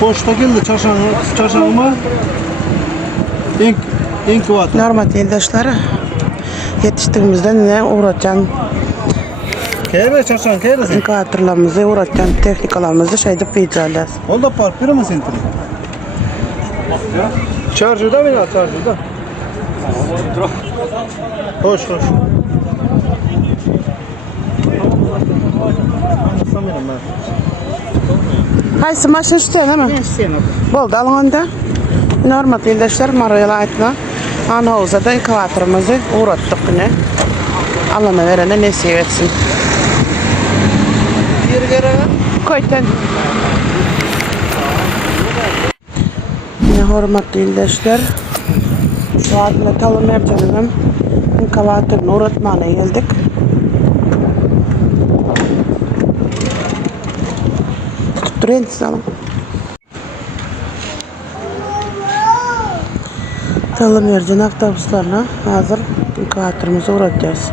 Poçta geldi çarşamba, çarşamba. İnk, inkubator. Normal yoldaşları yetiştiğimizden ne uğraşan Kere çarşamba kere sen. inkübatörlerimizi, uğraşan texnikalarımızı şeyde peycalıyız. O da park biri mi sen? Çarjıda mı ya çarjıda? Hoş hoş. Anlasamıyorum ben. Haysı maşın istiyor değil mi? Ben isteyemem. Boldu alanda. Normal yoldaşlar Maruyla aytma. Ana havuza da inkübatörümüzü uğrattık yine. Alana verene nasip etsin. Bir kere Koytan. Yine hürmetli yoldaşlar. Şu adına talım yapacağım. İnkübatörünü uğratmaya geldik. Tutturayım sana. Talım vereceğin avtobuslarla hazır inkübatörümüzü uğratacağız.